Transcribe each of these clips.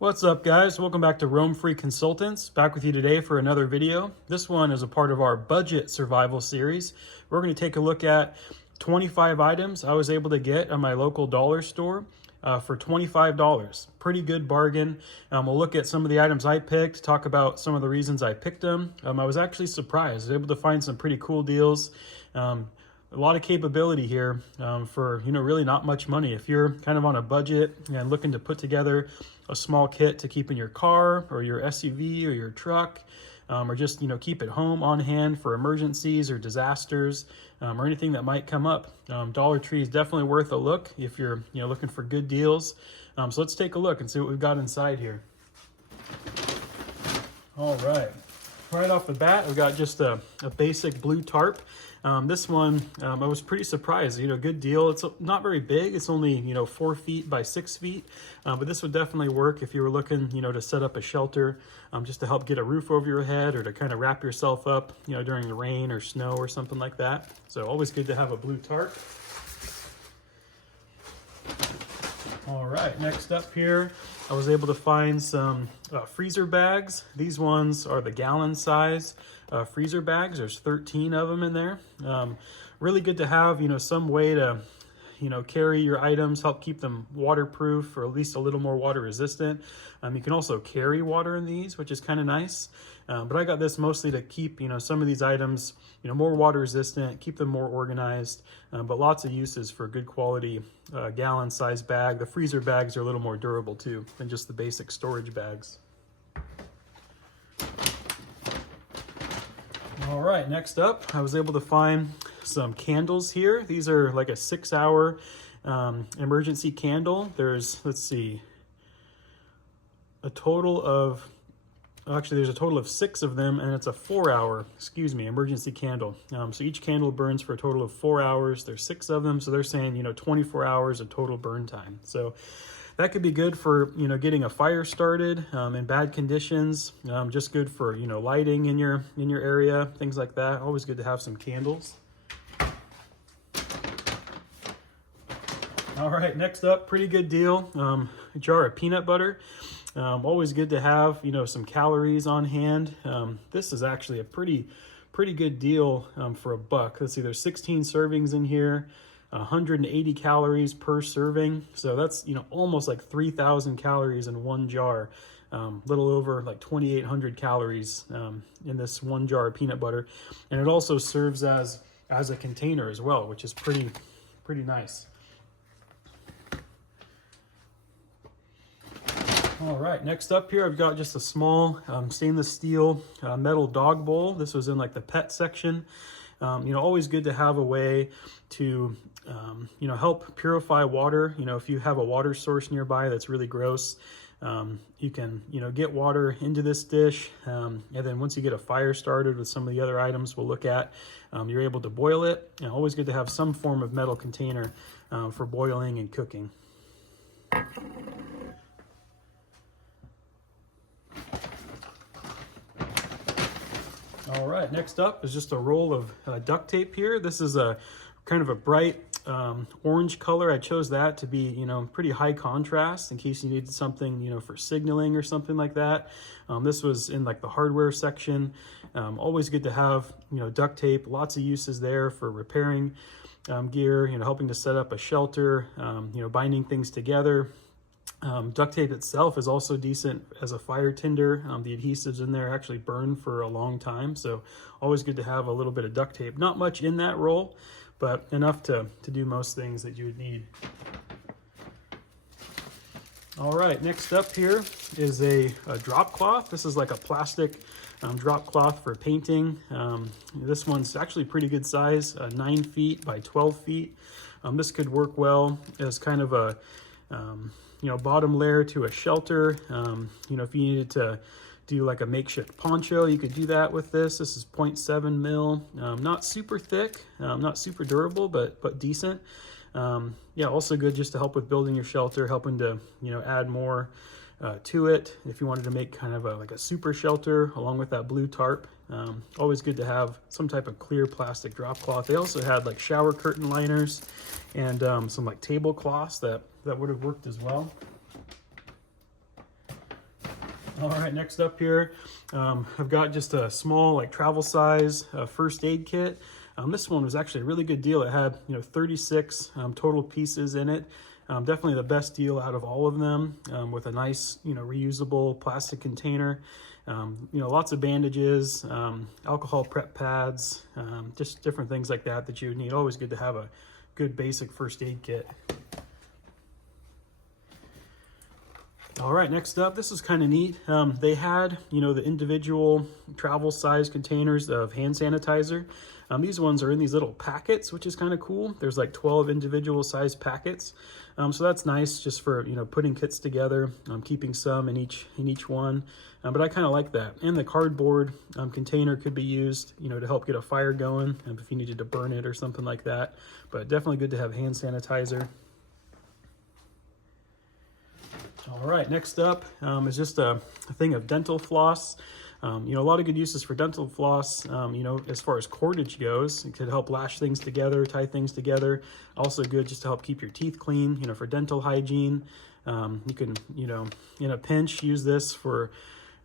What's up, guys? Welcome back to Roam Free Consultants. Back with you today for another video. This one is a part of our budget survival series. We're going to take a look at 25 items I was able to get at my local dollar store for $25. Pretty good bargain. We'll look at some of the items I picked, talk about some of the reasons I picked them. I was actually surprised. I was able to find some pretty cool deals. A lot of capability here for really not much money. If you're kind of on a budget and looking to put together a small kit to keep in your car or your SUV or your truck, or just keep it home on hand for emergencies or disasters, or anything that might come up, Dollar Tree is definitely worth a look if you're looking for good deals. So let's take a look and see what we've got inside here. All right off the bat, I've got just a basic blue tarp. This one, I was pretty surprised, good deal. It's not very big. It's only, 4 feet by 6 feet. But this would definitely work if you were looking, to set up a shelter, just to help get a roof over your head or to kind of wrap yourself up, during the rain or snow or something like that. So always good to have a blue tarp. All right, next up here, I was able to find some freezer bags. These ones are the gallon size freezer bags. There's 13 of them in there. Really good to have, some way to, carry your items, help keep them waterproof or at least a little more water resistant. You can also carry water in these, which is kind of nice. But I got this mostly to keep, some of these items, more water resistant, keep them more organized, but lots of uses for good quality gallon size bag. The freezer bags are a little more durable too than just the basic storage bags. All right, next up, I was able to find some candles here. These are like a 6-hour emergency candle. There's, let's see, there's a total of 6 of them, and it's a 4-hour, emergency candle. So each candle burns for a total of 4 hours. There's 6 of them, so they're saying, 24 hours of total burn time. So that could be good for, getting a fire started in bad conditions. Just good for, lighting in your area, things like that. Always good to have some candles. All right, next up, pretty good deal. A jar of peanut butter. Always good to have, some calories on hand. This is actually a pretty good deal for $1. Let's see, there's 16 servings in here, 180 calories per serving. So that's, almost like 3,000 calories in one jar. Little over like 2,800 calories in this one jar of peanut butter. And it also serves as a container as well, which is pretty nice. All right, next up here, I've got just a small stainless steel metal dog bowl. This was in like the pet section. Always good to have a way to, help purify water. If you have a water source nearby that's really gross, you can, get water into this dish. And then once you get a fire started with some of the other items we'll look at, you're able to boil it. Always good to have some form of metal container for boiling and cooking. All right, next up is just a roll of duct tape here. This is a kind of a bright orange color. I chose that to be, pretty high contrast in case you needed something, for signaling or something like that. This was in like the hardware section. Always good to have, duct tape. Lots of uses there for repairing gear, helping to set up a shelter, binding things together. Duct tape itself is also decent as a fire tinder. The adhesives in there actually burn for a long time, so always good to have a little bit of duct tape. Not much in that roll, but enough to do most things that you would need. All right, next up here is a drop cloth. This is like a plastic drop cloth for painting. This one's actually pretty good size, 9 feet by 12 feet. This could work well as kind of a bottom layer to a shelter. If you needed to do like a makeshift poncho, you could do that with this. This is 0.7 mil, not super thick, not super durable, but decent. Also good just to help with building your shelter, helping to, add more to it. If you wanted to make kind of like a super shelter along with that blue tarp, always good to have some type of clear plastic drop cloth. They also had like shower curtain liners and some like tablecloths that would have worked as well. All right, next up here, I've got just a small like travel size first aid kit. This one was actually a really good deal. It had 36 total pieces in it. Definitely the best deal out of all of them, with a nice reusable plastic container. Lots of bandages, alcohol prep pads, just different things like that that you would need. Always good to have a good basic first aid kit. All right, next up, this is kind of neat. They had, the individual travel size containers of hand sanitizer. These ones are in these little packets, which is kind of cool. There's like 12 individual size packets. So that's nice just for, putting kits together, keeping some in each one. But I kind of like that. And the cardboard container could be used, to help get a fire going if you needed to burn it or something like that. But definitely good to have hand sanitizer. All right, next up is just a thing of dental floss. A lot of good uses for dental floss, as far as cordage goes. It could help lash things together, tie things together. Also good just to help keep your teeth clean, for dental hygiene. You can, in a pinch, use this for,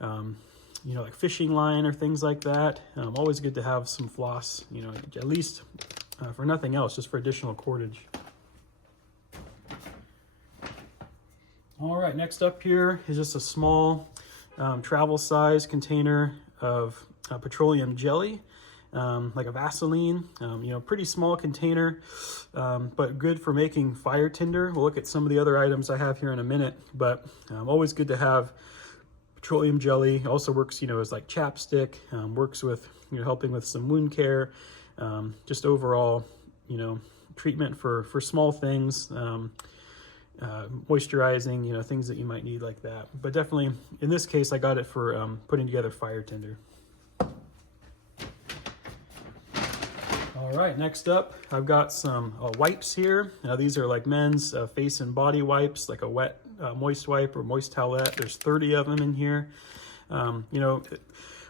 like fishing line or things like that. Always good to have some floss, at least for nothing else, just for additional cordage. All right, next up here is just a small travel size container of petroleum jelly, like a Vaseline. Pretty small container, but good for making fire tinder. We'll look at some of the other items I have here in a minute, but always good to have petroleum jelly. Also works, as like chapstick, works with, helping with some wound care, just overall, treatment for small things. Moisturizing, things that you might need like that. But definitely, in this case, I got it for putting together fire tinder. All right, next up, I've got some wipes here. Now, these are like men's face and body wipes, like a wet moist wipe or moist towelette. There's 30 of them in here.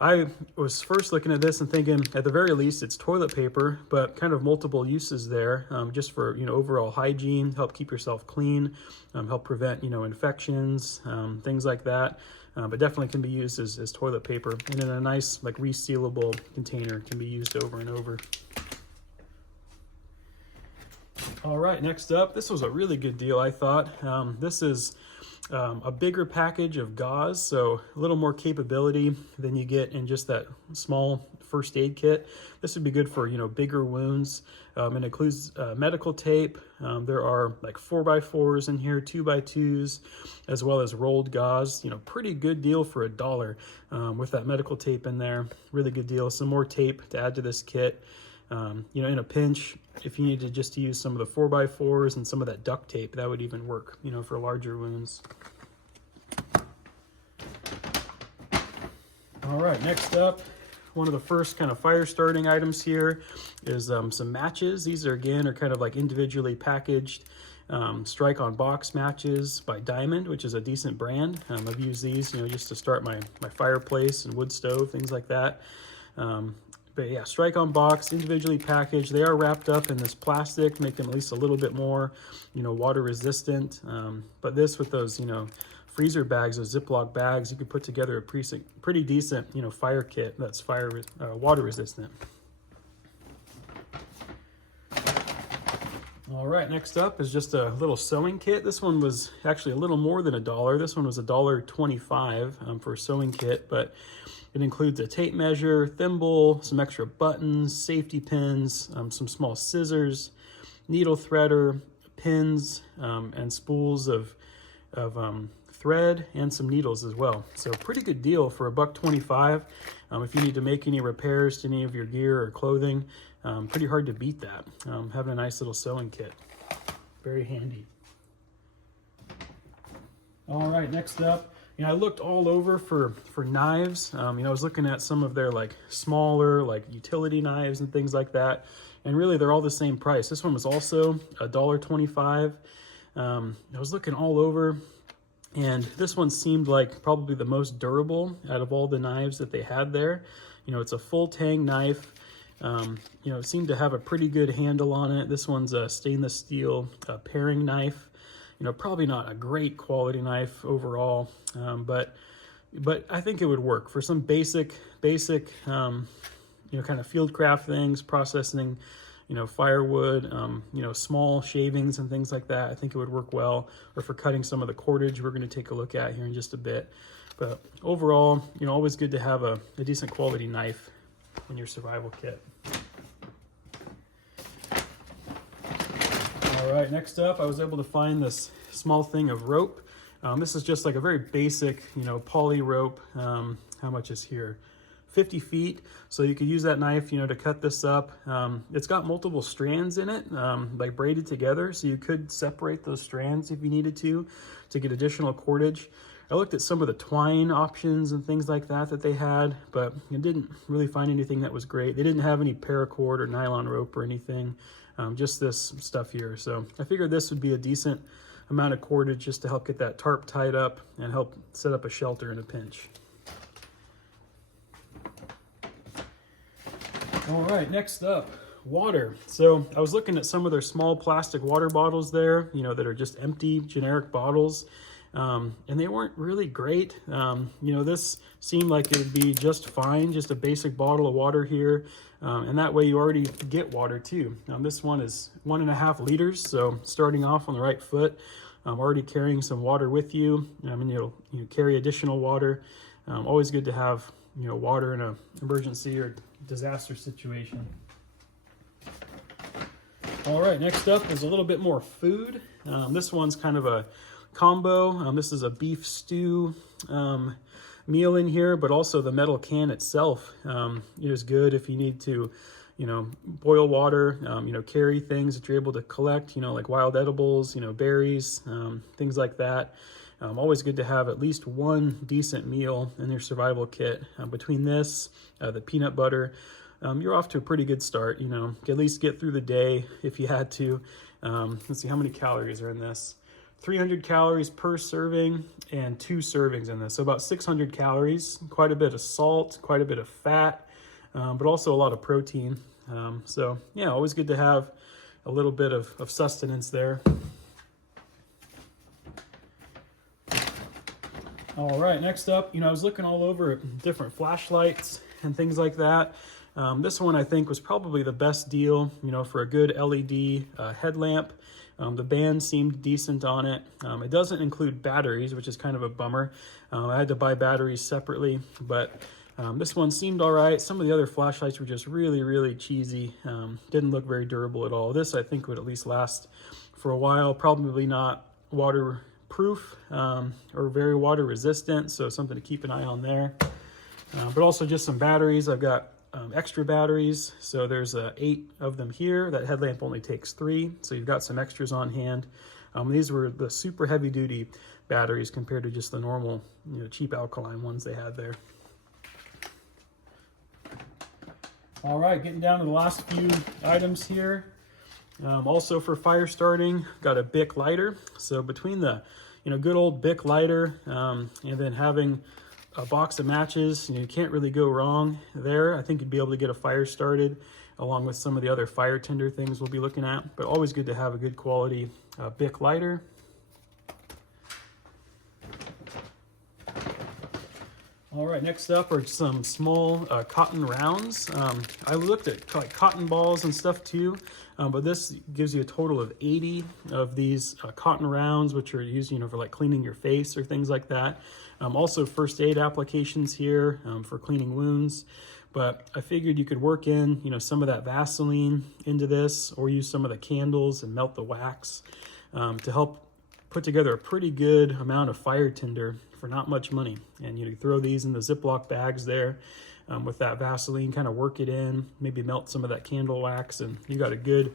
I was first looking at this and thinking, at the very least, it's toilet paper, but kind of multiple uses there, just for, overall hygiene, help keep yourself clean, help prevent, infections, things like that. But definitely can be used as toilet paper, and in a nice, like, resealable container, can be used over and over. All right, next up, this was a really good deal, I thought. This is a bigger package of gauze, so a little more capability than you get in just that small first aid kit. This would be good for, bigger wounds. It includes medical tape. There are like 4x4s in here, 2x2s, as well as rolled gauze. Pretty good deal for $1 with that medical tape in there. Really good deal. Some more tape to add to this kit. In a pinch, if you needed just to use some of the 4x4s and some of that duct tape, that would even work, for larger wounds. All right, next up, one of the first kind of fire starting items here is some matches. These are kind of like individually packaged strike on box matches by Diamond, which is a decent brand. I've used these, just to start my fireplace and wood stove, things like that. But yeah, strike on box, individually packaged. They are wrapped up in this plastic, make them at least a little bit more, water resistant. But this with those, freezer bags, those Ziploc bags, you could put together a pretty decent, fire kit that's water resistant. All right, next up is just a little sewing kit. This one was actually a little more than $1. This one was $1.25 for a sewing kit, but it includes a tape measure, thimble, some extra buttons, safety pins, some small scissors, needle threader, pins, and spools of thread, and some needles as well. So pretty good deal for $1.25. If you need to make any repairs to any of your gear or clothing, pretty hard to beat that. Having a nice little sewing kit, very handy. All right, next up, I looked all over for knives. I was looking at some of their like smaller like utility knives and things like that, and really they're all the same price. This one was also $1.25. I was looking all over, and this one seemed like probably the most durable out of all the knives that they had there. It's a full tang knife. It seemed to have a pretty good handle on it. This one's a stainless steel paring knife. Probably not a great quality knife overall, but but I think it would work for some basic, you know, kind of field craft things, processing, you know, firewood, you know, small shavings and things like that. I think it would work well, or for cutting some of the cordage we're going to take a look at here in just a bit. But overall, you know, always good to have a decent quality knife in your survival kit. All right, next up, I was able to find this small thing of rope. This is just like a very basic, you know, poly rope. How much is here? 50 feet. So you could use that knife, you know, to cut this up. It's got multiple strands in it, like braided together. So you could separate those strands if you needed to get additional cordage. I looked at some of the twine options and things like that they had, but I didn't really find anything that was great. They didn't have any paracord or nylon rope or anything, just this stuff here. So I figured this would be a decent amount of cordage just to help get that tarp tied up and help set up a shelter in a pinch. All right, next up, water. So I was looking at some of their small plastic water bottles there, you know, that are just empty generic bottles. And they weren't really great. You know, this seemed like it would be just fine, just a basic bottle of water here. And that way you already get water too. This one is 1.5 liters. So starting off on the right foot, already carrying some water with you. And you carry additional water. Always good to have, you know, water in an emergency or disaster situation. All right, next up is a little bit more food. This one's kind of a combo. This is a beef stew meal in here, but also the metal can itself is good if you need to, you know, boil water, you know, carry things that you're able to collect, you know, like wild edibles, you know, berries, things like that. Always good to have at least one decent meal in your survival kit. Between this, the peanut butter, you're off to a pretty good start. You know, at least get through the day if you had to. Let's see how many calories are in this. 300 calories per serving and 2 servings in this. So about 600 calories, quite a bit of salt, quite a bit of fat, but also a lot of protein. So yeah, always good to have a little bit of sustenance there. All right, next up, you know, I was looking all over at different flashlights and things like that. This one I think was probably the best deal, you know, for a good LED headlamp. The band seemed decent on it. It doesn't include batteries, which is kind of a bummer. I had to buy batteries separately, but this one seemed all right. Some of the other flashlights were just really, really cheesy. Didn't look very durable at all. This I think would at least last for a while. Probably not waterproof or very water resistant, so something to keep an eye on there. But also just some batteries. I've got extra batteries, so there's 8 of them here. That headlamp only takes 3, so you've got some extras on hand. These were the super heavy duty batteries compared to just the normal, you know, cheap alkaline ones they had there. All right, getting down to the last few items here. Also for fire starting, got a Bic lighter. So between the, you know, good old Bic lighter and then having a box of matches, you know, you can't really go wrong there. I think you'd be able to get a fire started along with some of the other fire tinder things we'll be looking at, but always good to have a good quality Bic lighter. All right, next up are some small cotton rounds. I looked at like cotton balls and stuff too, but this gives you a total of 80 of these cotton rounds, which are used, you know, for like cleaning your face or things like that. Also first aid applications here for cleaning wounds. But I figured you could work in, you know, some of that Vaseline into this, or use some of the candles and melt the wax to help put together a pretty good amount of fire tinder for not much money. And you throw these in the Ziploc bags there with that Vaseline, kind of work it in, maybe melt some of that candle wax, and you got a good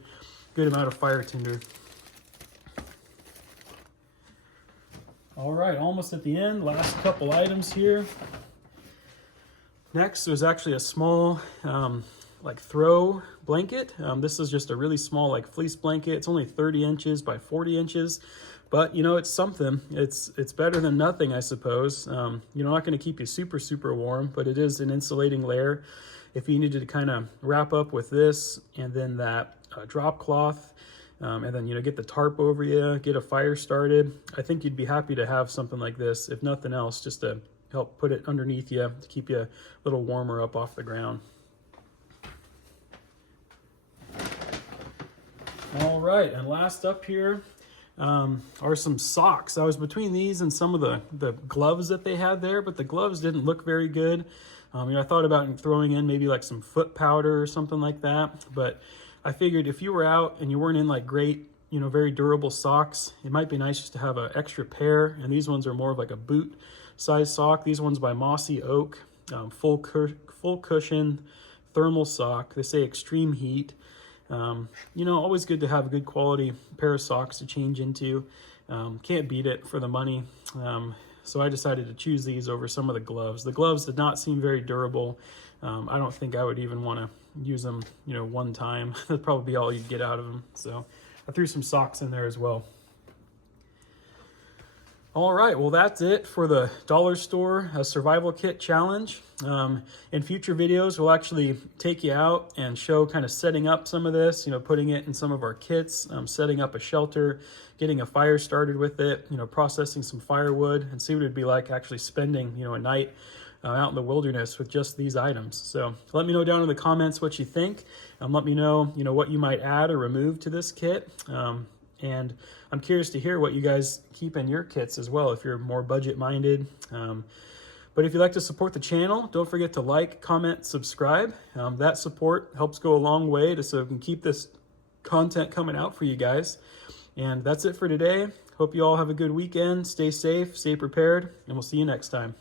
amount of fire tinder. All right, almost at the end, last couple items here. Next, there's actually a small like throw blanket. This is just a really small like fleece blanket. It's only 30 inches by 40 inches, but you know, it's something. It's better than nothing, I suppose. You know, not going to keep you super warm, but it is an insulating layer. If you needed to kind of wrap up with this and then that drop cloth, and then, you know, get the tarp over you, get a fire started, I think you'd be happy to have something like this, if nothing else, just to help put it underneath you to keep you a little warmer up off the ground. All right, and last up here are some socks. I was between these and some of the gloves that they had there, but the gloves didn't look very good. I thought about throwing in maybe like some foot powder or something like that, but I figured if you were out and you weren't in like great, very durable socks, it might be nice just to have an extra pair. And these ones are more of like a boot size sock. These ones by Mossy Oak, full cushion thermal sock. They say extreme heat. Always good to have a good quality pair of socks to change into. Can't beat it for the money. So I decided to choose these over some of the gloves. The gloves did not seem very durable. I don't think I would even want to use them, one time. That'd probably be all you'd get out of them. So I threw some socks in there as well. All right, well, that's it for the dollar store survival kit challenge. In future videos, we'll actually take you out and show kind of setting up some of this, putting it in some of our kits, setting up a shelter, getting a fire started with it, processing some firewood, and see what it'd be like actually spending, a night out in the wilderness with just these items. So let me know down in the comments what you think. Let me know, what you might add or remove to this kit. And I'm curious to hear what you guys keep in your kits as well, if you're more budget-minded. But if you'd like to support the channel, don't forget to like, comment, subscribe. That support helps go a long way so we can keep this content coming out for you guys. And that's it for today. Hope you all have a good weekend. Stay safe, stay prepared, and we'll see you next time.